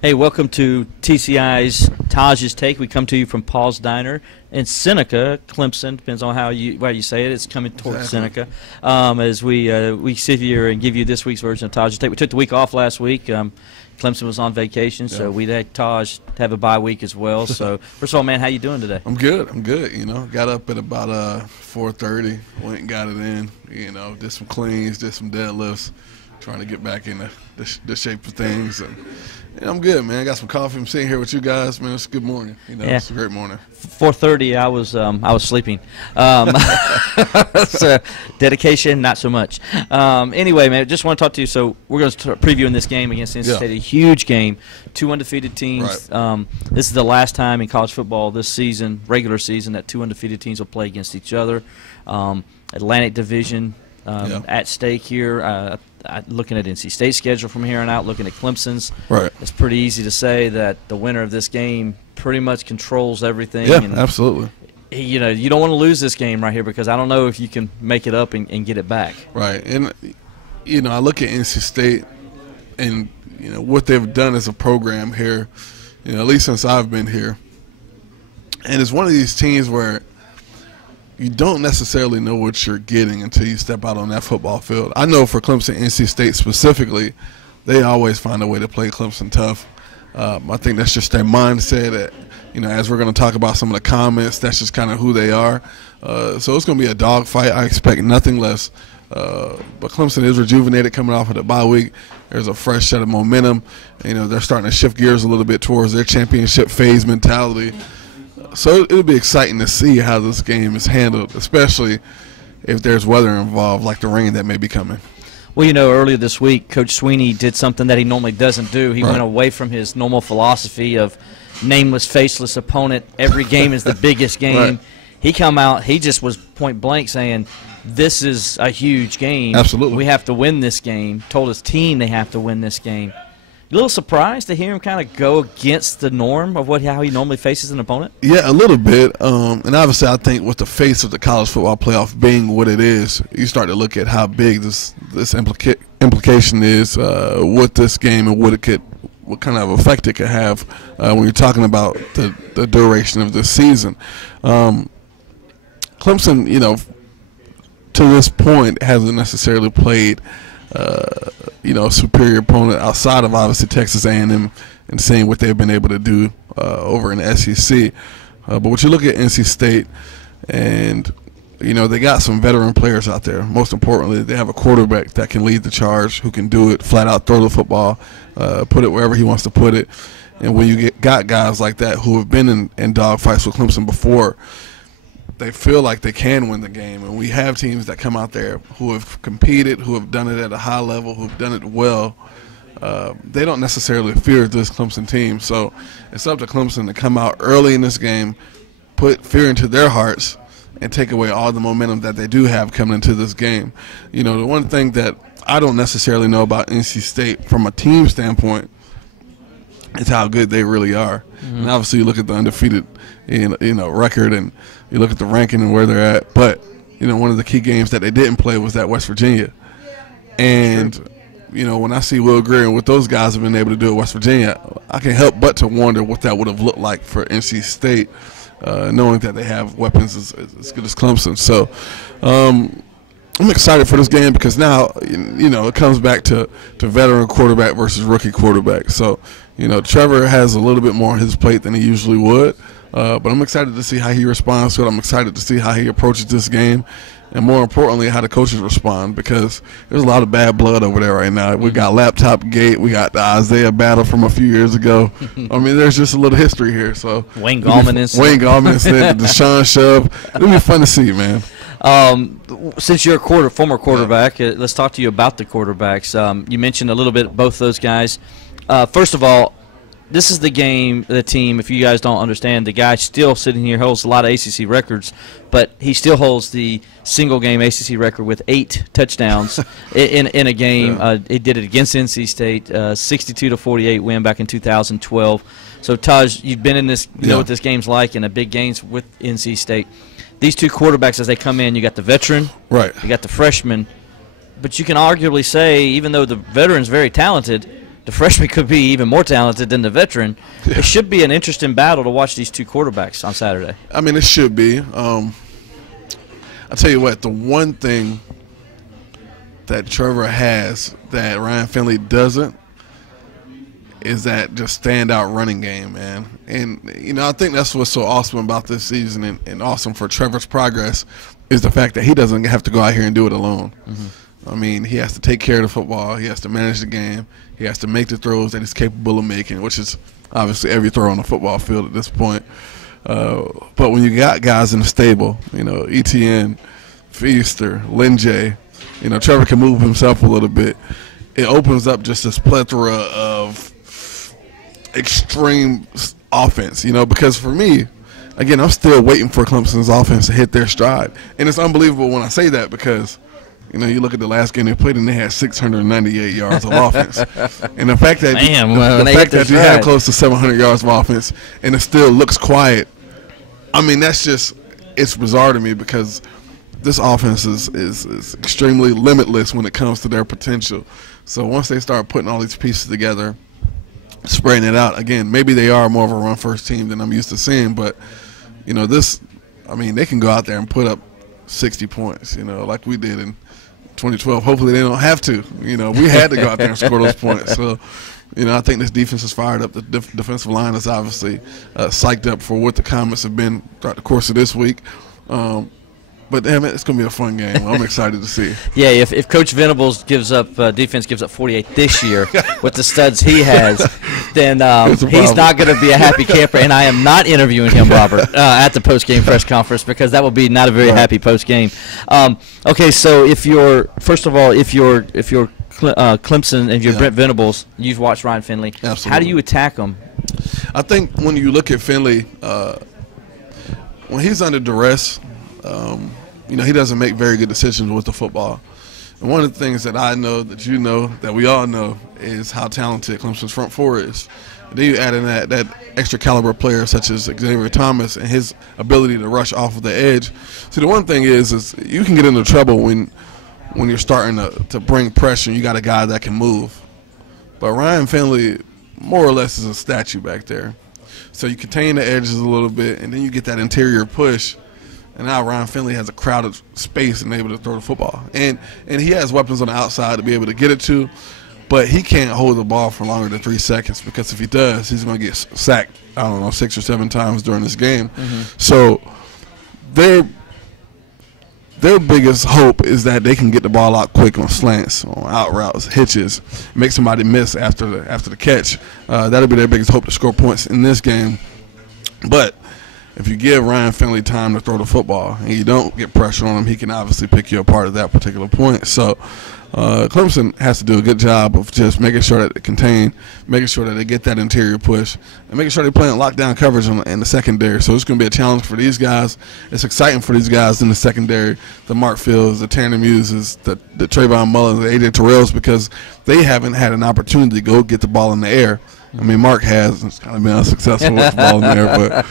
Hey, welcome to TCI's Tajh's Take. We come to you from Paul's Diner in Seneca, Clemson. Depends on how you say it. It's coming towards Seneca. As we sit here and give you this week's version of Tajh's Take. We took the week off last week. Clemson was on vacation, so we had Taj have a bye week as well. So, first of all, man, how you doing today? I'm good. I'm good. You know, got up at about 4:30. Went and got it in. You know, did some cleans, did some deadlifts, trying to get back in the shape of things. And I'm good, man. I got some coffee. I'm sitting here with you guys, man. It's a good morning. You know, It's a great morning. 4:30. I was sleeping. So dedication, not so much. Anyway, man, just want to talk to you. So we're going to start previewing this game against NC State. A huge game, two undefeated teams. Right. This is the last time in college football this season, regular season, that two undefeated teams will play against each other. Atlantic Division at stake here. Looking at NC State's schedule from here on out, looking at Clemson's, it's pretty easy to say that the winner of this game pretty much controls everything. Yeah, and, absolutely. You know, you don't want to lose this game right here because I don't know if you can make it up and get it back. Right, and you know, I look at NC State and you know what they've done as a program here. You know, at least since I've been here, and it's one of these teams where you don't necessarily know what you're getting until you step out on that football field. I know for Clemson, NC State specifically, they always find a way to play Clemson tough. I think that's just their mindset. That, you know, as we're going to talk about some of the comments, that's just kind of who they are. So it's going to be a dogfight. I expect nothing less. But Clemson is rejuvenated coming off of the bye week. There's a fresh set of momentum. You know, they're starting to shift gears a little bit towards their championship phase mentality. So it'll be exciting to see how this game is handled, especially if there's weather involved, like the rain that may be coming. Well, you know, earlier this week, Coach Sweeney did something that he normally doesn't do. He went away from his normal philosophy of nameless, faceless opponent. Every game is the biggest game. He come out, he just was point blank saying, this is a huge game. Absolutely. We have to win this game. Told his team they have to win this game. You a little surprised to hear him kind of go against the norm of how he normally faces an opponent? Yeah, a little bit. And obviously I think with the face of the college football playoff being what it is, you start to look at how big this implication is with this game and what kind of effect it could have when you're talking about the duration of this season. Clemson, you know, to this point hasn't necessarily played you know, a superior opponent outside of obviously Texas A&M and seeing what they've been able to do over in the SEC. But when you look at NC State, and you know they got some veteran players out there. Most importantly, they have a quarterback that can lead the charge, who can do it, flat out throw the football, put it wherever he wants to put it. And when you got guys like that who have been in dogfights with Clemson before, they feel like they can win the game. And we have teams that come out there who have competed, who have done it at a high level, who have done it well. They don't necessarily fear this Clemson team. So it's up to Clemson to come out early in this game, put fear into their hearts, and take away all the momentum that they do have coming into this game. You know, the one thing that I don't necessarily know about NC State from a team standpoint is how good they really are. And obviously you look at the undefeated record, and you look at the ranking and where they're at. But, you know, one of the key games that they didn't play was at West Virginia. And, you know, when I see Will Greer and what those guys have been able to do at West Virginia, I can't help but to wonder what that would have looked like for NC State, knowing that they have weapons as good as Clemson. So I'm excited for this game because now, you know, it comes back to veteran quarterback versus rookie quarterback. So, you know, Trevor has a little bit more on his plate than he usually would. But I'm excited to see how he responds to it. I'm excited to see how he approaches this game, and more importantly, how the coaches respond, because there's a lot of bad blood over there right now. We got Laptop Gate. We got the Isaiah battle from a few years ago. I mean, there's just a little history here. So Wayne Gallman incident, the Deshaun shove. It'll be fun to see, man. Since you're a former quarterback, let's talk to you about the quarterbacks. You mentioned a little bit both those guys. First of all, this is the team, if you guys don't understand, the guy still sitting here holds a lot of ACC records, but he still holds the single-game ACC record with 8 touchdowns in a game. He did it against NC State, 62-48 win back in 2012. So, Taj, you've been in this, you know what this game's like, and a big games with NC State. These two quarterbacks, as they come in, you got the veteran, you got the freshman, but you can arguably say, even though the veteran's very talented, the freshman could be even more talented than the veteran. Yeah. It should be an interesting battle to watch these two quarterbacks on Saturday. I mean, it should be. I'll tell you what, the one thing that Trevor has that Ryan Finley doesn't is that just standout running game, man. And, you know, I think that's what's so awesome about this season and awesome for Trevor's progress is the fact that he doesn't have to go out here and do it alone. I mean, he has to take care of the football. He has to manage the game. He has to make the throws that he's capable of making, which is obviously every throw on the football field at this point. But when you got guys in the stable, you know, ETN, Feaster, Linjay, you know, Trevor can move himself a little bit. It opens up just this plethora of extreme offense, you know, because for me, again, I'm still waiting for Clemson's offense to hit their stride. And it's unbelievable when I say that because, you know, you look at the last game they played and they had 698 yards of offense. And the fact that, you have close to 700 yards of offense and it still looks quiet, I mean, that's just, it's bizarre to me because this offense is extremely limitless when it comes to their potential. So once they start putting all these pieces together, spreading it out, again, maybe they are more of a run-first team than I'm used to seeing, but, you know, this, I mean, they can go out there and put up 60 points, you know, like we did in 2012. Hopefully they don't have to. You know, we had to go out there and score those points. So, you know, I think this defense is fired up. The defensive line is obviously psyched up for what the comments have been throughout the course of this week. But damn it, it's gonna be a fun game. I'm excited to see. Yeah, if Coach Venables gives up defense gives up 48 this year with the studs he has, then he's not going to be a happy camper. And I am not interviewing him, Robert, at the post game press conference because that would be not a very happy post game. Okay, so if you're Clemson and you're Brent Venables, you've watched Ryan Finley. Absolutely. How do you attack him? I think when you look at Finley, when he's under duress. You know, he doesn't make very good decisions with the football. And one of the things that I know, that you know, that we all know, is how talented Clemson's front four is. And then you add in that extra caliber player such as Xavier Thomas and his ability to rush off of the edge. See, the one thing is you can get into trouble when you're starting to bring pressure and you got a guy that can move. But Ryan Finley more or less is a statue back there. So you contain the edges a little bit, and then you get that interior push. And now Ryan Finley has a crowded space and able to throw the football. And he has weapons on the outside to be able to get it to, but he can't hold the ball for longer than 3 seconds because if he does, he's going to get sacked, I don't know, 6 or 7 times during this game. So their biggest hope is that they can get the ball out quick on slants, on out routes, hitches, make somebody miss after the catch. That'll be their biggest hope to score points in this game. But if you give Ryan Finley time to throw the football and you don't get pressure on him, he can obviously pick you apart at that particular point. So Clemson has to do a good job of just making sure that they contain, making sure that they get that interior push, and making sure they're playing lockdown coverage in the secondary. So it's going to be a challenge for these guys. It's exciting for these guys in the secondary, the Mark Fields, the Tanner Muses, the Trayvon Mullins, the AJ Terrells, because they haven't had an opportunity to go get the ball in the air. I mean, Mark has. It's kind of been unsuccessful with the ball in there, but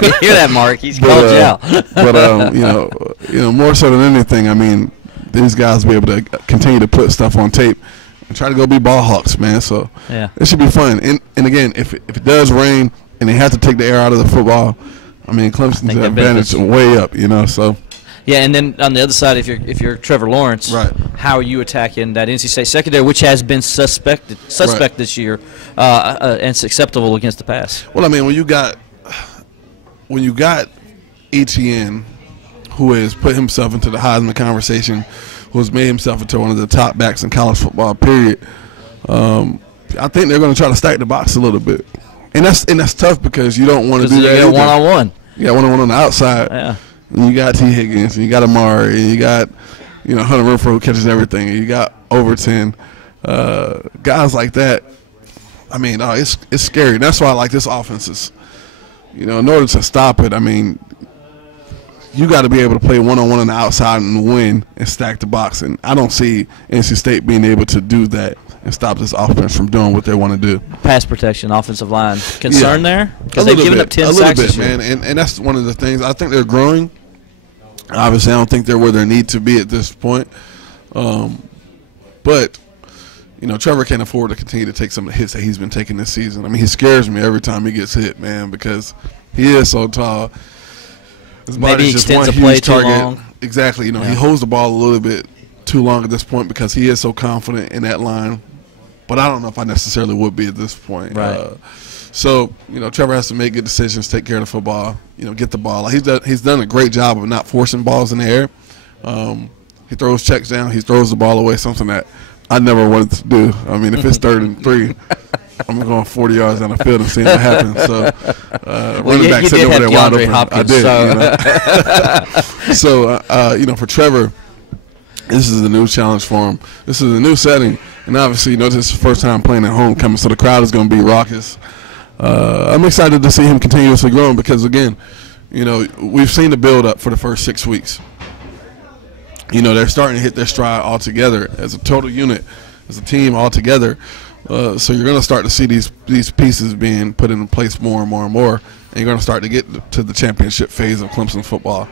you hear that, Mark? He's called you out. But you know, more so than anything, I mean, these guys will be able to continue to put stuff on tape and try to go be ball hawks, man. So it should be fun. And again, if it does rain and they have to take the air out of the football, I mean, Clemson's advantage way up, you know. So. Yeah, and then on the other side, if you're Trevor Lawrence, how are you attacking that NC State secondary, which has been suspect this year, and it's acceptable against the pass? Well, I mean, when you got ETN, who has put himself into the Heisman conversation, who has made himself into one of the top backs in college football, period. I think they're going to try to stack the box a little bit, and that's tough because you don't want to do that. You got one-on-one. You got one-on-one on the outside. Yeah. And you got T. Higgins, and you got Amari, and you got, you know, Hunter Renfrow who catches everything, and you got Overton, guys like that. I mean, it's scary. That's why I like this offense. You know, in order to stop it, I mean, you got to be able to play one-on-one on the outside and win and stack the box. And I don't see NC State being able to do that and stop this offense from doing what they want to do. Pass protection, offensive line. Concern there? Because they've given up 10 sacks this year. Man. And that's one of the things. I think they're growing. Obviously, I don't think they're where they need to be at this point. But, you know, Trevor can't afford to continue to take some of the hits that he's been taking this season. I mean, he scares me every time he gets hit, man, because he is so tall. His Maybe he body's just extends one the play huge too target. long. Exactly. You know, Yeah. he holds the ball a little bit too long at this point because he is so confident in that line. But I don't know if I necessarily would be at this point. Right. So, you know, Trevor has to make good decisions, take care of the football, you know, get the ball. He's done a great job of not forcing balls in the air. He throws checks down. He throws the ball away, something that I never wanted to do. I mean, if it's 3rd and 3, I'm going 40 yards down the field and seeing what happens. So, running back sitting over there wide open. I did. So, you know. You know, for Trevor, this is a new challenge for him. This is a new setting. And obviously, you know, this is his first time playing at homecoming, so the crowd is going to be raucous. I'm excited to see him continuously growing because, again, you know, we've seen the build-up for the first 6 weeks. You know, they're starting to hit their stride all together as a total unit, as a team all together. So you're going to start to see these pieces being put into place more and more and more, and you're going to start to get to the championship phase of Clemson football.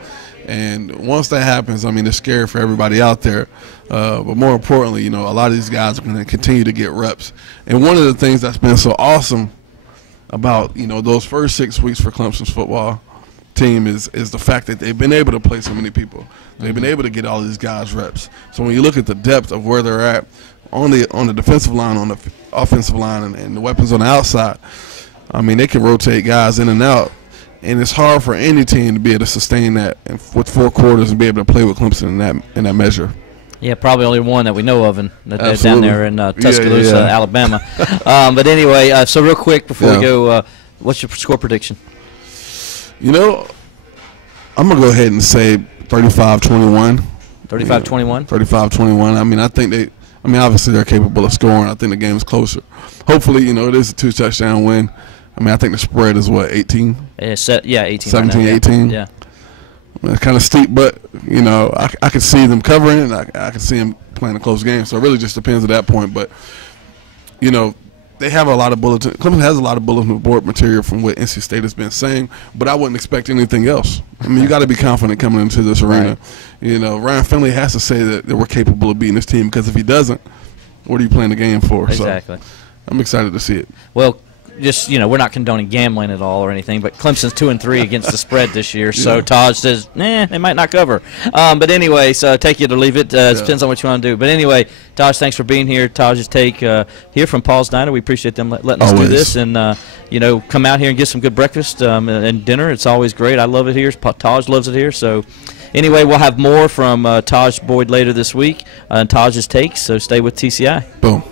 And once that happens, I mean, it's scary for everybody out there. But more importantly, you know, a lot of these guys are going to continue to get reps. And one of the things that's been so awesome about, you know, those first 6 weeks for Clemson's football team is the fact that they've been able to play so many people. They've been able to get all these guys reps. So when you look at the depth of where they're at on the defensive line, on the offensive line, and the weapons on the outside, I mean, they can rotate guys in and out. And it's hard for any team to be able to sustain that with 4 quarters and be able to play with Clemson in that measure. Yeah, probably only one that we know of, and they're down Absolutely. there in Tuscaloosa, Yeah. Alabama. But anyway, so real quick before we go, what's your score prediction? You know, I'm going to go ahead and say 35-21. 35-21? 35-21. I mean, obviously they're capable of scoring. I think the game's closer. Hopefully, you know, it is a 2-touchdown win. I mean, I think the spread is, what, 18? Yeah, 18. 17, right now, 18? Yeah. I mean, it's kind of steep, but, you know, I can see them covering it, and I can see them playing a close game. So it really just depends at that point. But, you know, they have a lot of bulletin. Clemson has a lot of bulletin board material from what NC State has been saying, but I wouldn't expect anything else. I mean, you got to be confident coming into this arena. Right. You know, Ryan Finley has to say that we're capable of beating this team, because if he doesn't, what are you playing the game for? Exactly. So I'm excited to see it. Well, just, you know, we're not condoning gambling at all or anything, but Clemson's 2-3 against the spread this year, so Tajh says, they might not cover. But anyway, so take it or leave it. It depends on what you want to do. But anyway, Tajh, thanks for being here. Tajh's take here from Paul's Diner. We appreciate them letting us do this, and you know, come out here and get some good breakfast and dinner. It's always great. I love it here. Tajh loves it here. So anyway, we'll have more from Tajh Boyd later this week and Tajh's takes. So stay with TCI. Boom.